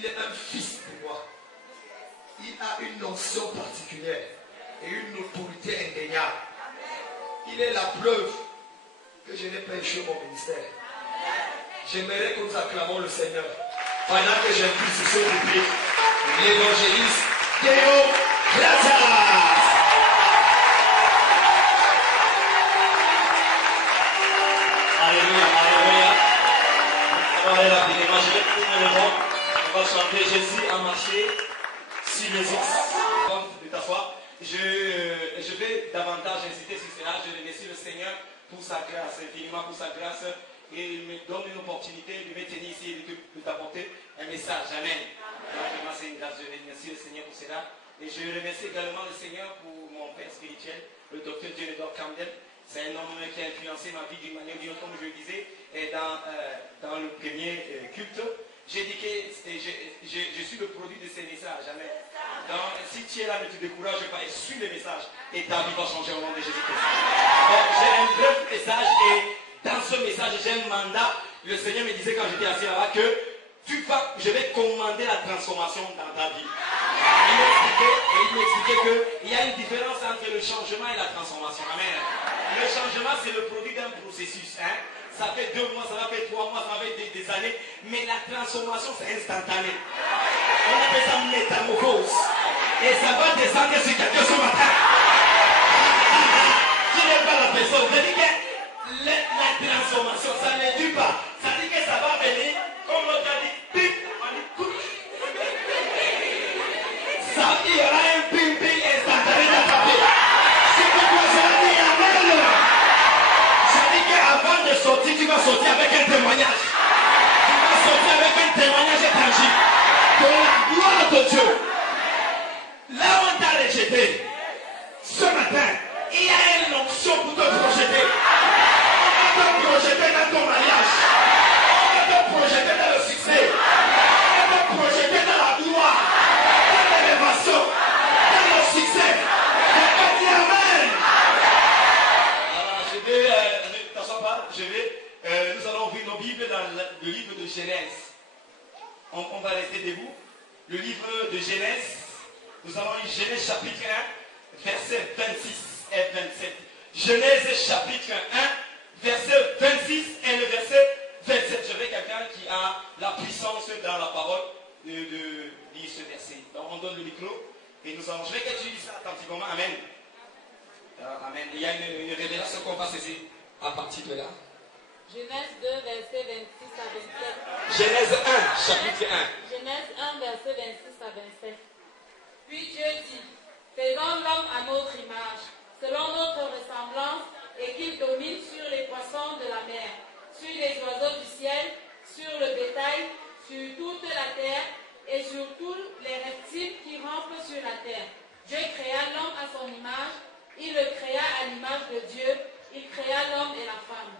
il est un fils pour moi. Il a une notion particulière et une autorité indéniable. Il est la preuve que je n'ai pas échoué mon ministère. J'aimerais que nous acclamons le Seigneur pendant que j'invite sur ce public l'évangéliste Théo Plata. Alléluia, alléluia. On va aller rapidement, je vais finir le mot. On va chanter Jésus a marché sur les eaux. De t'asseoir. Je vais davantage insister sur cela. Je remercie le Seigneur pour sa grâce, infiniment pour sa grâce. Et il me donne une opportunité de me tenir ici et de t'apporter un message. Amen. Vraiment, c'est une grâce. Je remercie le Seigneur pour cela. Et je remercie également le Seigneur pour mon père spirituel, le docteur Theodore Camden. C'est un homme qui a influencé ma vie d'une manière ou d'une autre, comme je le disais, dans le premier culte. J'ai dit que je suis le produit de ces messages. Amen. Donc, si tu es là, ne te décourage pas et suis les messages. Et ta vie va changer au nom de Jésus-Christ. J'ai un bref message et dans ce message, j'ai un mandat. Le Seigneur me disait quand j'étais assis là-bas que je vais commander la transformation dans ta vie. Il m'expliquait qu'il y a une différence entre le changement et la transformation. Amen. Le changement, c'est le produit d'un processus. Hein? Ça fait 2 mois, ça va faire 3 mois, ça va faire des années. Mais la transformation, c'est instantané. On appelle ça métamorphose. Et ça va descendre sur quelqu'un ce matin. Tu n'es pas la personne. Ça dit que la transformation, ça ne dure pas. Ça dit que ça va venir, comme l'autre a dit, pip, on dit coup. Ça, il y aura un pim-pim instantané dans ta vie. C'est pourquoi cela dit amen. Ça dit qu'avant de sortir, tu vas sortir avec un témoignage. Tu vas sortir avec un témoignage étranger de la gloire de Dieu. Là où on t'a rejeté, ce matin, il y a une onction pour te projeter. On va te projeter dans ton mariage. On va te projeter dans le succès. On va te projeter dans la gloire, dans l'élévation, dans le succès. On dit amen. Alors, ne t'assois pas, nous allons ouvrir nos Bibles dans le livre de Genèse. On va rester debout. Le livre de Genèse, nous allons lire Genèse chapitre 1, versets 26 et 27. Genèse chapitre 1, verset 26 et le verset 27. Je veux quelqu'un qui a la puissance dans la parole de lire ce verset. Donc on donne le micro et nous allons. Je veux que tu lises ça attentivement. Amen. Amen. Il y a une révélation qu'on va saisir à partir de là. Genèse 2, verset 26 à 27. Genèse 1, chapitre 1. Genèse 1, verset 26 à 27. Puis Dieu dit, faisons l'homme à notre image, selon notre ressemblance, et qu'il domine sur les poissons de la mer, sur les oiseaux du ciel, sur le bétail, sur toute la terre, et sur tous les reptiles qui rampent sur la terre. Dieu créa l'homme à son image, il le créa à l'image de Dieu, il créa l'homme et la femme.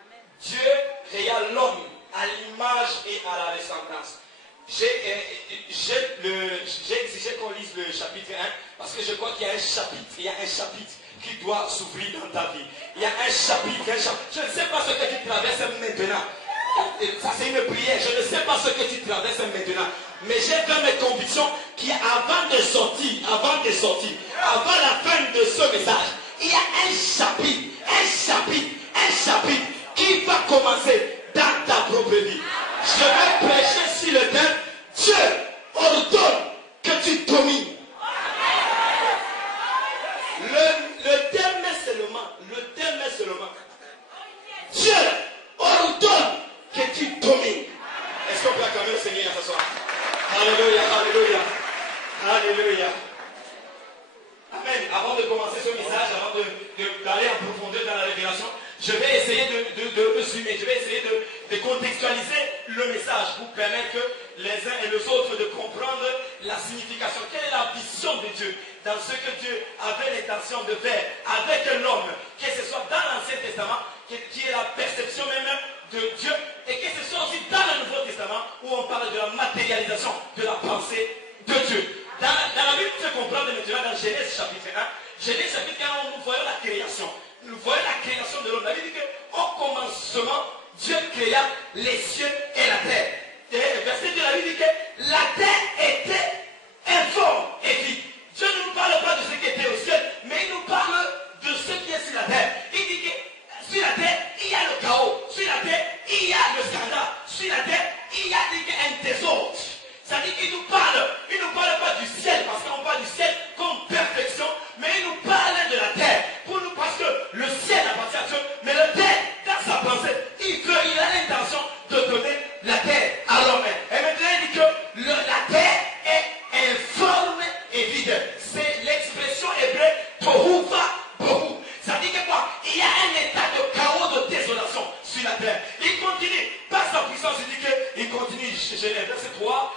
Amen. Dieu créa l'homme à l'image et à la ressemblance. J'ai exigé qu'on lise le chapitre 1 parce que je crois qu'il y a un chapitre qui doit s'ouvrir dans ta vie. Il y a un chapitre. Je ne sais pas ce que tu traverses maintenant. Ça c'est une prière. Je ne sais pas ce que tu traverses maintenant. Mais j'ai dans mes convictions qu'avant de sortir, avant la fin de ce message, il y a un chapitre qui va commencer dans ta propre vie. Je vais prêcher sur le thème. Dieu ordonne que tu domines. Le thème est seulement. Dieu ordonne que tu domines. Est-ce qu'on peut acclamer le Seigneur ce soir? Alléluia, alléluia, alléluia. Amen. Avant de commencer ce message, avant d'aller en profondeur dans la révélation, je vais essayer de résumer, je vais essayer de contextualiser le message pour permettre que les uns et les autres de comprendre la signification. Quelle est la vision de Dieu dans ce que Dieu avait l'intention de faire avec l'homme, que ce soit dans l'Ancien Testament, qui est la perception même de Dieu, et que ce soit aussi dans le Nouveau Testament où on parle de la matérialisation de la pensée de Dieu. Dans la Bible, tu comprends maintenant dans Genèse chapitre 1, Genèse chapitre 1, nous voyons la création. Nous voyons la création de l'homme. La Bible dit qu'au commencement, Dieu créa les cieux et la terre. Et verset 2, la Bible dit que la Genève. Verset 3,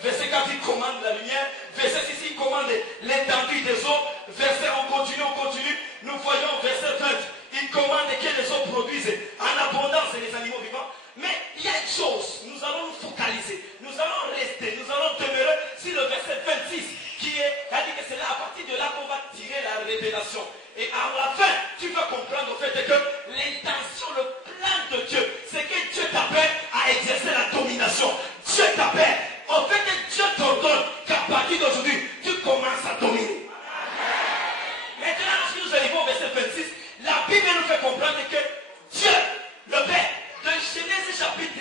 verset 4, il commande la lumière. Verset 6, il commande l'étendue des eaux. Verset, on continue. Nous voyons verset 20, il commande que les eaux produisent en abondance les animaux vivants. Mais il y a une chose, nous allons nous focaliser, nous allons rester, nous allons demeurer sur le verset 26, qui a dit que c'est là, à partir de là qu'on va tirer la révélation. Et à la fin, tu vas comprendre au fait que l'intention, le plan de Dieu, c'est que Dieu t'appelle à exercer la domination. Dieu t'appelle, au fait que Dieu t'ordonne qu'à partir d'aujourd'hui, tu commences à dominer. Maintenant, lorsque nous arrivons au verset 26, la Bible nous fait comprendre que Dieu, le Père, de Genèse chapitre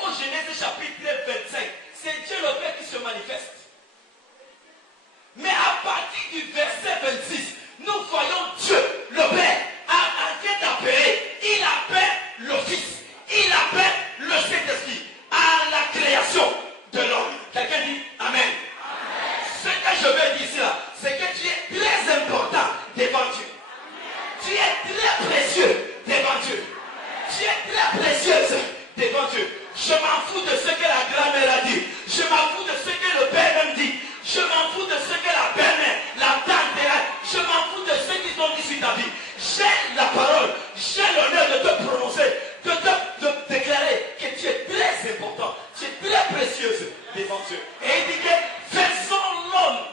1 au Genèse chapitre 25, c'est Dieu le Père qui se manifeste. Mais à partir du verset 26, nous voyons Dieu, le Père, en train d'appeler. Il appelle le Fils, il appelle le Saint-Esprit à la création de l'homme. Quelqu'un dit Amen. Amen. Ce que je veux dire ici, c'est que tu es très important devant Dieu. Tu es très précieux devant Dieu. Tu es très précieuse devant Dieu. Je m'en fous de ce que la grand-mère a dit. Je m'en fous de ce que le père même dit. Je m'en fous de ce que la belle-mère, la tante, je m'en fous de ce qu'ils ont dit sur ta vie. J'ai la parole, j'ai l'honneur de te prononcer, de déclarer que tu es très important, tu es très précieuse devant Dieu. Et il dit que faisons l'homme.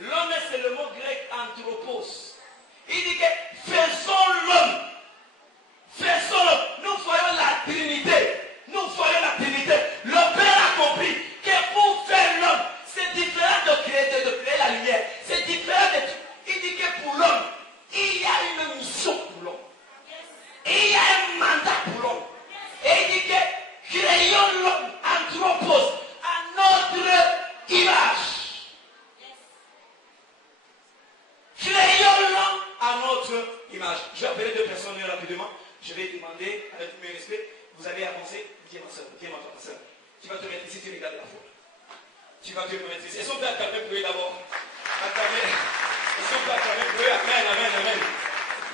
L'homme, c'est le mot grec anthropos. Il dit que faisons l'homme. Faisons l'homme. Nous voyons la Trinité. Nous voyons la Trinité. Le Père a compris que pour faire l'homme, c'est différent de créer la lumière. C'est différent de tout. Il dit que pour l'homme, il y a une mission pour l'homme. Il y a un mandat pour l'homme. Et il dit que créons l'homme, anthropos, à notre image. Créons l'homme à notre image. Je vais appeler deux personnes rapidement. Je vais demander, avec tout mon respect, vous allez avancer. Viens ma soeur, viens ma soeur. Tu vas te mettre ici, tu regardes la foule. Tu vas te mettre ici. Est-ce qu'on peut acclamer pour eux d'abord? Acclamer. Est-ce qu'on peut acclamer pour eux? Amen, amen, amen.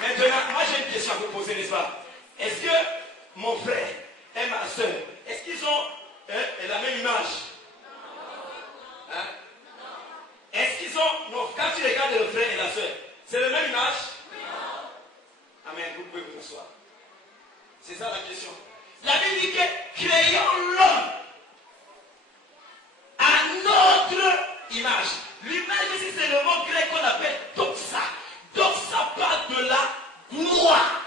Maintenant, moi j'ai une question à vous poser, n'est-ce pas? Est-ce que mon frère et ma soeur, est-ce qu'ils ont la même image? Hein? Est-ce qu'ils ont... Non, quand tu regardes le frère et la soeur, c'est la même image? Amen, vous pouvez vous asseoir. C'est ça la question. La Bible dit que créons l'homme à notre image. L'image ici, c'est le mot grec qu'on appelle doxa. Doxa parle de la gloire.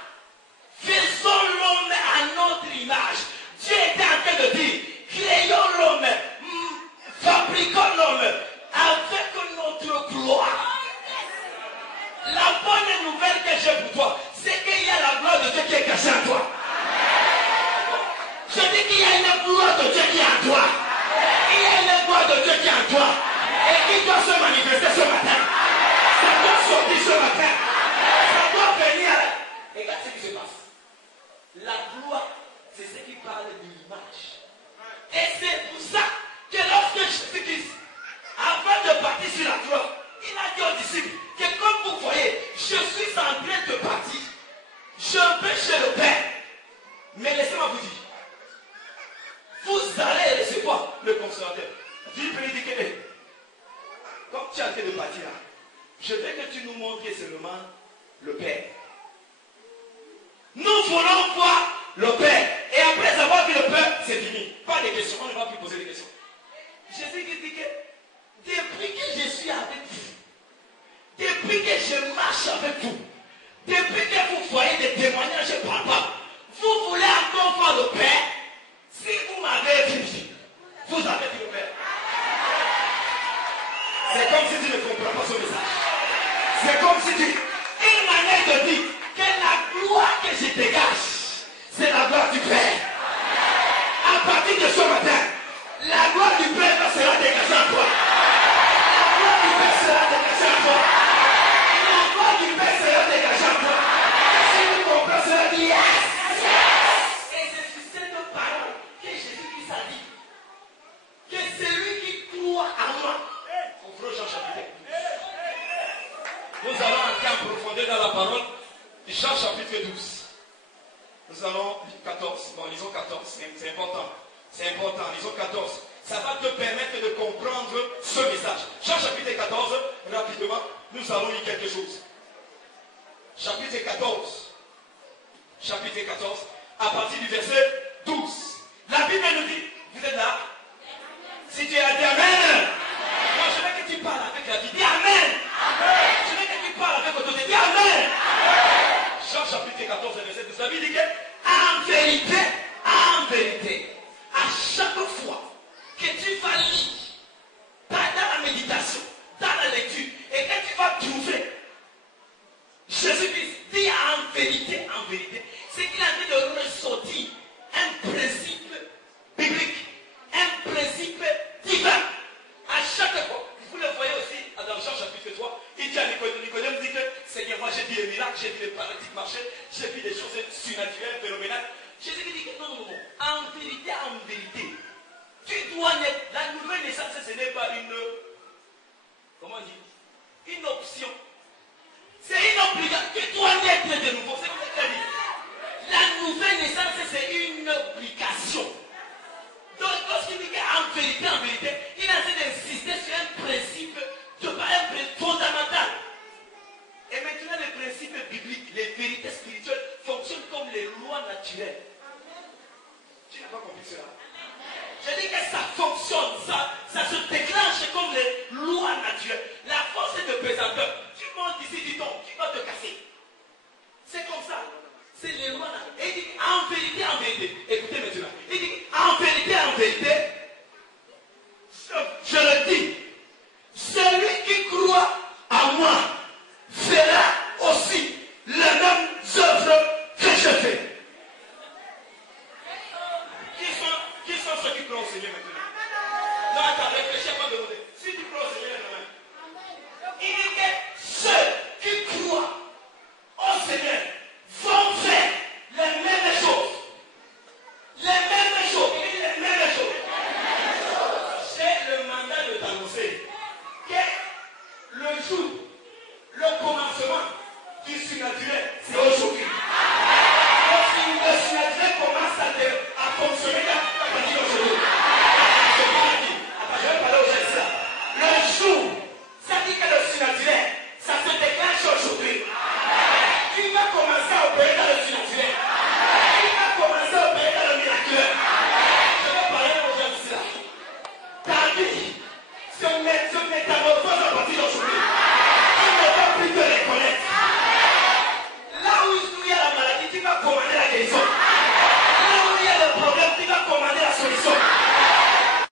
Faisons l'homme à notre image. Dieu était en train de dire, créons l'homme, fabriquons l'homme avec notre gloire. La bonne nouvelle que j'ai pour toi, c'est qu'il y a la gloire de Dieu qui est cachée en toi. Je dis qu'il y a une gloire de Dieu qui est en toi. Il y a une gloire de Dieu qui est en toi. Et qui doit se manifester ce matin. Ça doit sortir ce matin. Ça doit venir. Regarde ce qui se passe. La gloire, c'est ce qui parle de l'image. Et c'est pour ça que lorsque Jésus-Christ, avant de partir sur la croix, il a dit aux disciples que comme vous voyez, je suis en train de partir. Je vais chez le Père. Mais laissez-moi vous dire, vous allez recevoir le consolateur. Dieu peut lui dire que, comme tu es en train de partir là, je veux que tu nous montres seulement le Père. Nous voulons voir le Père. Et après avoir vu le Père, c'est fini. Pas de questions, on ne va plus poser des questions. Jésus dit que depuis que je suis avec vous, depuis que je marche avec vous, depuis que vous voyez des témoignages par là, vous voulez encore voir le Père. Si vous m'avez vu, vous avez vu le Père. C'est comme si tu ne comprends pas ce message. C'est comme si tu... Une manière de dire que la gloire que je dégage, c'est la gloire du Père. À partir de ce matin, la gloire du Père sera dégagée en toi. La gloire du Père sera dégagée en toi. La gloire du Père sera dégagée en toi. Si vous comprenez cela, dis yes. Et c'est sur cette parole que Jésus-Christ a dit que celui qui croit en moi, on Jean chapitre 12. Nous allons entrer en profondeur dans la parole. Jean chapitre 12. Nous allons 14. Bon, lisons 14. C'est important. C'est important, lisons 14. Ça va te permettre de comprendre ce message. Jean chapitre 14, rapidement, nous allons lire quelque chose. Chapitre 14. Chapitre 14, à partir du verset 12. La Bible nous dit, vous êtes là? Si tu as dit Amen. Non, je veux que tu parles avec la vie. Dis Amen. Je veux que tu parles avec autorité. Dis Amen. Jean chapitre 14, verset 12. La Bible dit que, en vérité, à chaque fois que tu vas lire, dans la méditation, dans la lecture, et que tu vas trouver Jésus-Christ dit en vérité, c'est qu'il a envie de ressortir un principe biblique, un principe divin. À chaque fois, vous le voyez aussi dans Jean chapitre 3, il dit à Nicodème, dit que Seigneur, moi j'ai vu les miracles, j'ai vu les paralytiques marcher, j'ai vu des choses surnaturelles, phénoménales. Jésus dit que non, en vérité, tu dois naître. La nouvelle naissance, ce n'est pas une, comment dire, une option. C'est une obligation. Tu dois naître de nouveau. C'est comme ça qu'il a dit. La nouvelle naissance, c'est une obligation. Donc, lorsqu'il dit qu'en vérité, il a essayé d'insister sur un principe fondamental. Et maintenant, les principes bibliques, les vérités spirituelles fonctionnent comme les lois naturelles. Tu n'as pas compris cela? Je dis que ça fonctionne, ça se déclenche comme les lois naturelles. La force est de pesanteur. Tu montes ici, tu tombes, tu vas te casser. C'est comme ça. C'est les lois naturelles. Et il dit en vérité, écoutez maintenant. Il dit en vérité, je le dis, celui qui croit en moi fera aussi les mêmes œuvres que je fais. Qui sont ceux qui croient au Seigneur maintenant? Non, attends, réfléchis avant de demander. Si tu crois au Seigneur maintenant, il dit que ceux qui croient au Seigneur vont faire les mêmes choses. Les mêmes choses. Il dit les mêmes choses. J'ai le mandat de t'annoncer que le jour, le commencement du surnaturel, c'est aujourd'hui. Le surnaturel commence à fonctionner à partir d'aujourd'hui. Je vais parler aux gens là. Le jour, ça dit que le surnaturel, ça se déclenche aujourd'hui. Qui va commencer à opérer dans le surnaturel? Qui va commencer à opérer dans le miraculeux? Je vais parler aux gens là. Ta vie se métamorphose à partir d'aujourd'hui.